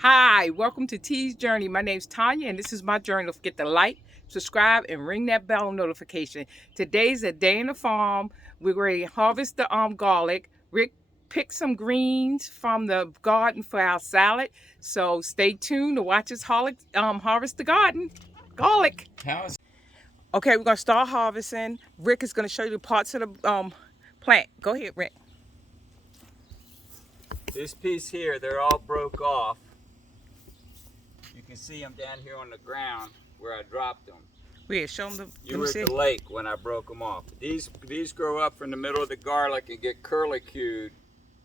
Hi, welcome to T's Journey. My name's Tanya, and this is my journey. Don't forget to like, subscribe, and ring that bell notification. Today's a day in the farm. We're ready to harvest the garlic. Rick picked some greens from the garden for our salad. So stay tuned to watch us harvest the garlic. Okay, we're gonna start harvesting. Rick is gonna show you the parts of the plant. Go ahead, Rick. This piece here, they're all broke off. You can see them down here on the ground where I dropped them. Rick, show them the. You were at the lake when I broke them off. These grow up from the middle of the garlic and get curlicued,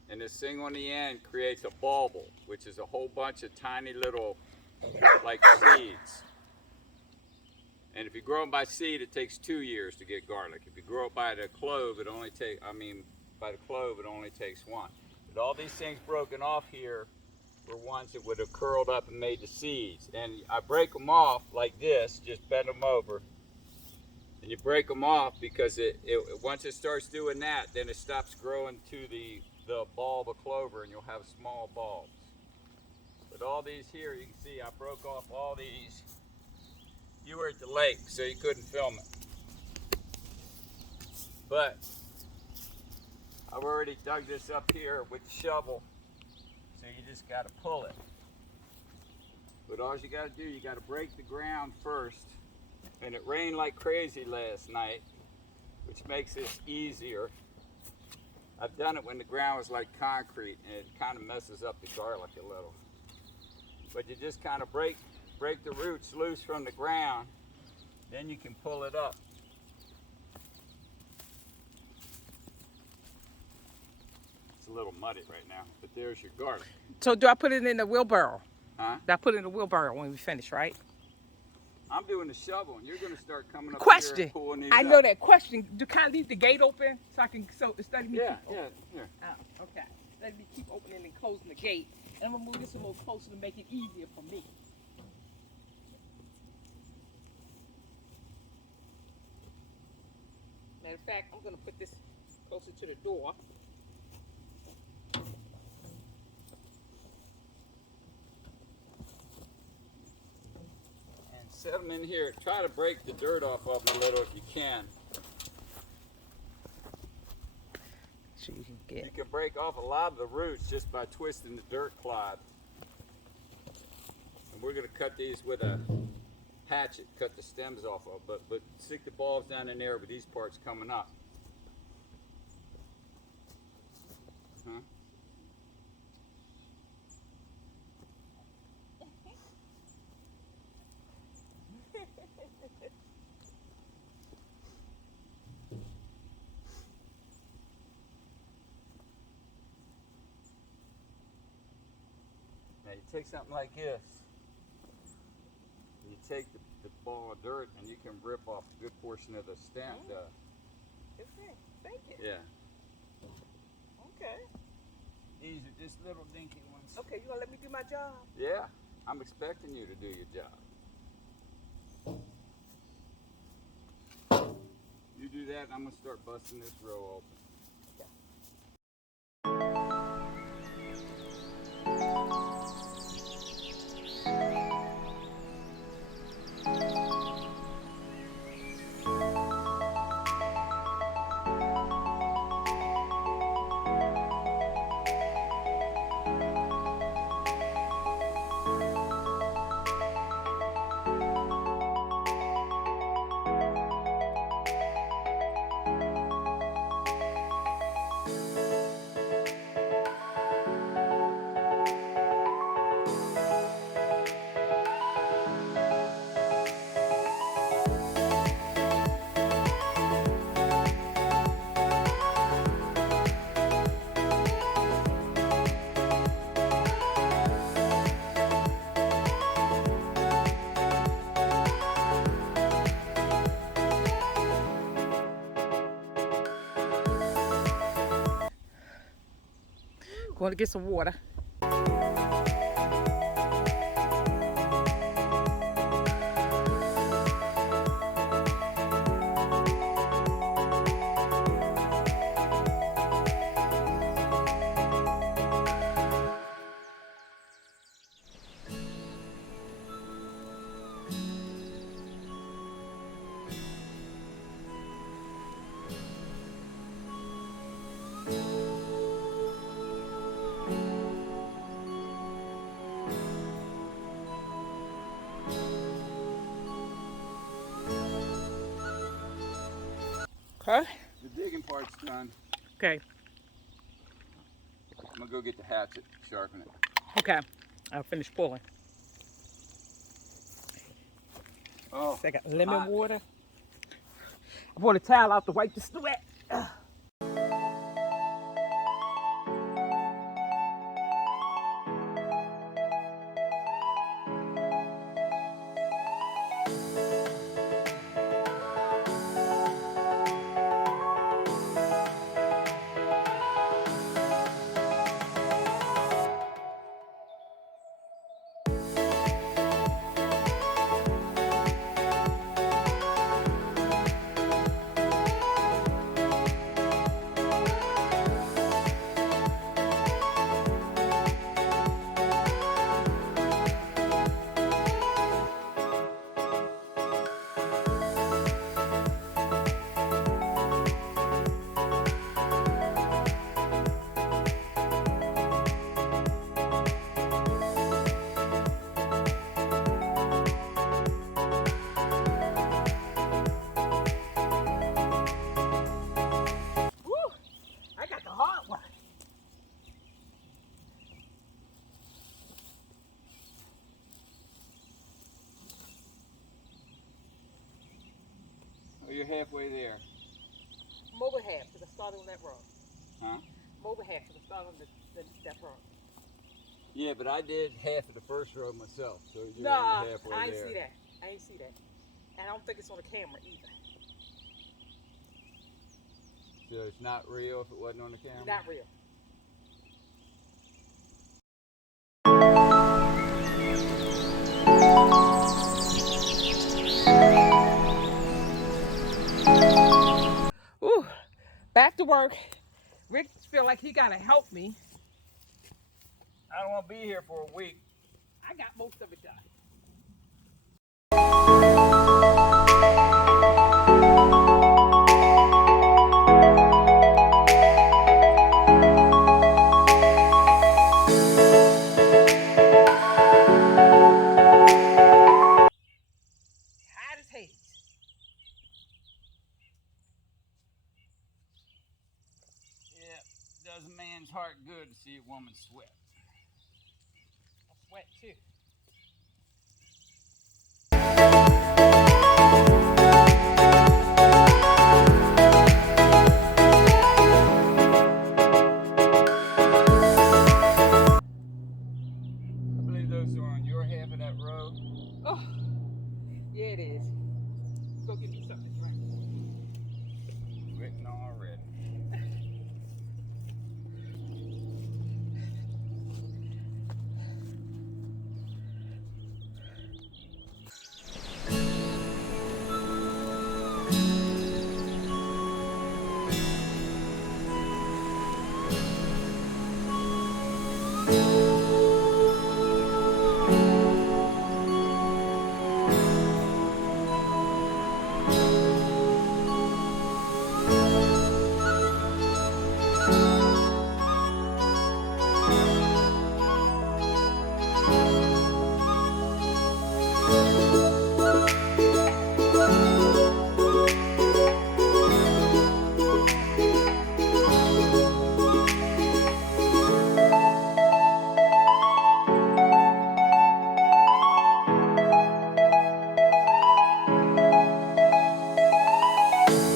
and this thing on the end creates a bulb, which is a whole bunch of tiny little, like seeds. And if you grow them by seed, it takes 2 years to get garlic. If you grow it by the clove, it only takes 1. But all these things broken off here were ones that would have curled up and made the seeds. And I break them off like this, just bend them over. And you break them off because once it starts doing that, then it stops growing to the bulb of clover and you'll have small bulbs. But all these here, you can see I broke off all these. You were at the lake, so you couldn't film it. But I've already dug this up here with the shovel, so you just got to pull it. But all you got to do, you got to break the ground first. And it rained like crazy last night, which makes this easier. I've done it when the ground was like concrete, and it kind of messes up the garlic a little. But you just kind of break the roots loose from the ground, then you can pull it up. It's a little muddy right now, but there's your garlic. So do I put it in the wheelbarrow? Huh? Do I put it in the wheelbarrow when we finish, right? I'm doing the shovel, and you're going to start coming up Question. here and pulling these I know up. that question. Do kind of leave the gate open so I can study me? Yeah, here. Oh, okay. Let me keep opening and closing the gate. And I'm going to move this a little closer to make it easier for me. Matter of fact, I'm going to put this closer to the door. And set them in here. Try to break the dirt off of them a little if you can. So you can get. You can break off a lot of the roots just by twisting the dirt clod. And we're going to cut these with a hatchet, cut the stems off of, but stick the bulbs down in there with these parts coming up. Huh? Now you take something like this, and you take the ball of dirt and you can rip off a good portion of the stem. Thank you. Yeah. Okay. These are just little dinky ones. Okay, you going to let me do my job? Yeah, I'm expecting you to do your job. You do that, and I'm going to start busting this row open. Going to get some water. Okay. The digging part's done. Okay. I'm gonna go get the hatchet, sharpen it. Okay. I'll finish pulling. Oh, So I got lemon hot. water. I brought a towel out to wipe the sweat. I got the hard one. Oh, you're halfway there. I'm over half because I started on that row. Huh? I'm over half because I started on that row. Yeah, but I did half of the first row myself, so you're Nah, only halfway I ain't there. see that. I ain't see that. And I don't think it's on the camera either. So it's not real if it wasn't on the camera? Not real. Ooh, back to work. Rick feel like he gotta help me. I don't want to be here for a week. I got most of it done. Hot as hate. Yeah, does a man's heart good to see a woman sweat. I sweat too. I believe those are on your half of that row. Oh, yeah it is. Go get me something to drink. Written already.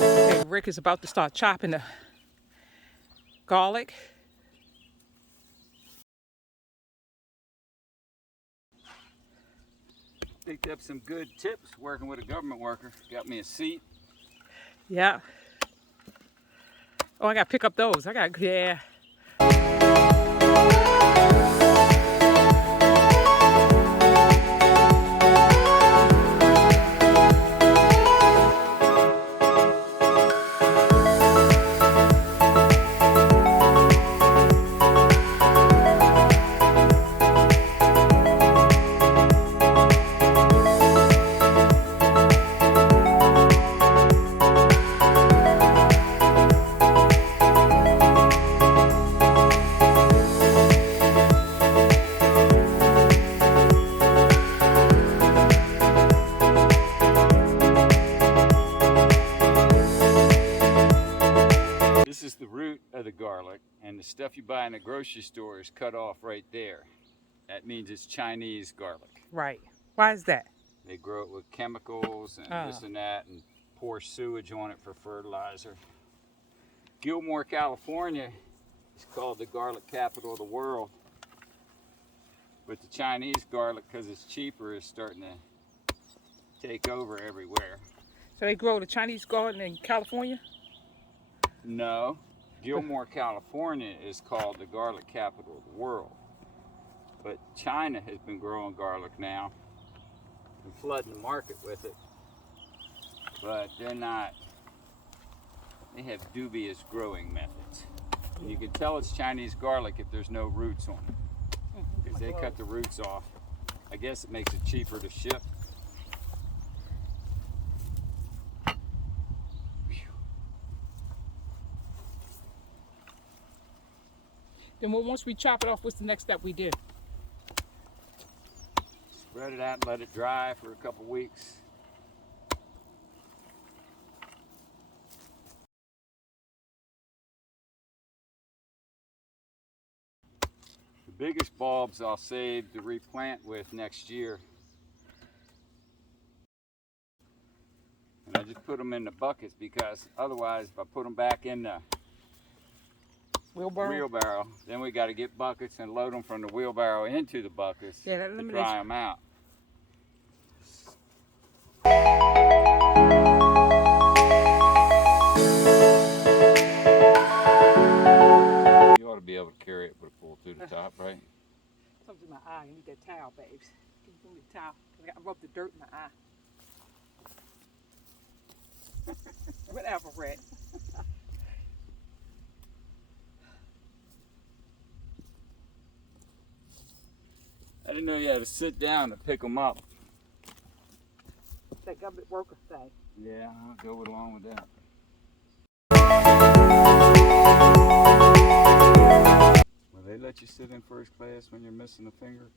Okay, Rick is about to start chopping the garlic. Picked up some good tips working with a government worker. Got me a seat. Yeah. Oh, I gotta pick up those. Yeah. stuff you buy in the grocery store is cut off right there. That means it's Chinese garlic. Right. Why is that? They grow it with chemicals and this and that and pour sewage on it for fertilizer. Gilmore, California is called the garlic capital of the world. But the Chinese garlic, because it's cheaper, is starting to take over everywhere. So they grow the Chinese garden in California? No. Gilmore, California is called the garlic capital of the world. But China has been growing garlic now and flooding the market with it. But they're not, they have dubious growing methods. And you can tell it's Chinese garlic if there's no roots on it. Because they cut the roots off. I guess it makes it cheaper to ship. Then once we chop it off, what's the next step we do? Spread it out and let it dry for a couple weeks. The biggest bulbs I'll save to replant with next year. And I just put them in the buckets because otherwise if I put them back in the wheelbarrow, then we got to get buckets and load them from the wheelbarrow into the buckets to dry them out. You ought to be able to carry it with a pull through the top, right? Something's in my eye. I need that towel, babes. Can you bring me the towel? I rubbed the dirt in my eye. Whatever, Red. I didn't know you had to sit down to pick them up. That government worker thing. Yeah, I'll go along with that. Will they let you sit in first class when you're missing a finger?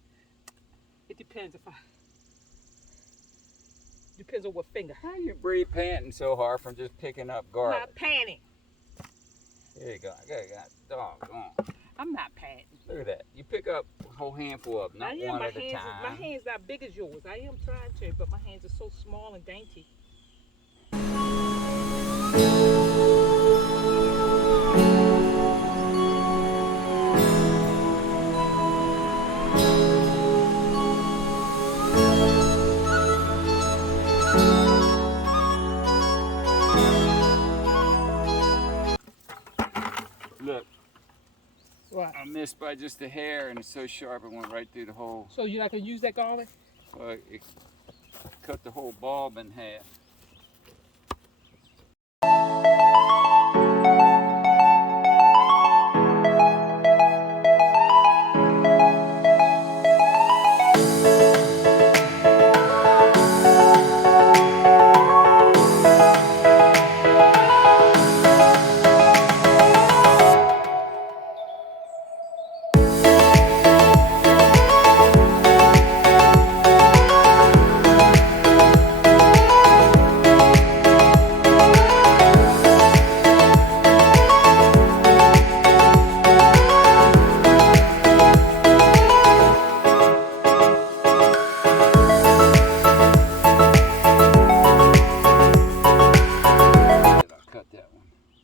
It depends depends on what finger. How you breathe panting so hard from just picking up garlic? I'm not panting. There you go. I got doggone. I'm not panting. Look at that. You pick up a whole handful of them, not one at a time. My hands not big as yours. I am trying to, but my hands are so small and dainty. Look. What? I missed by just a hair and it's so sharp it went right through the hole. So you're not going to use that garlic? Well, it cut the whole bulb in half.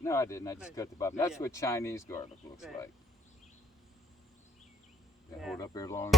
I didn't. I just cut the bottom. That's what Chinese garlic looks like. Yeah. Hold up here long.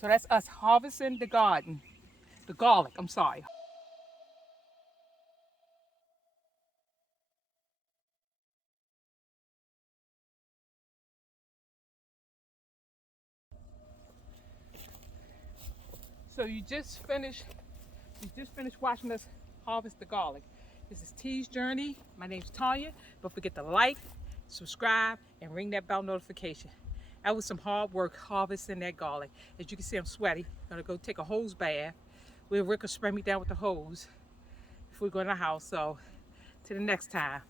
So that's us harvesting the garden. The garlic, I'm sorry. So you just finished watching us harvest the garlic. This is T's Journey. My name's Tanya. Don't forget to like, subscribe, and ring that bell notification. That was some hard work harvesting that garlic. As you can see, I'm sweaty. Gonna go take a hose bath. Rick will spray me down with the hose before we go in the house. So, till the next time.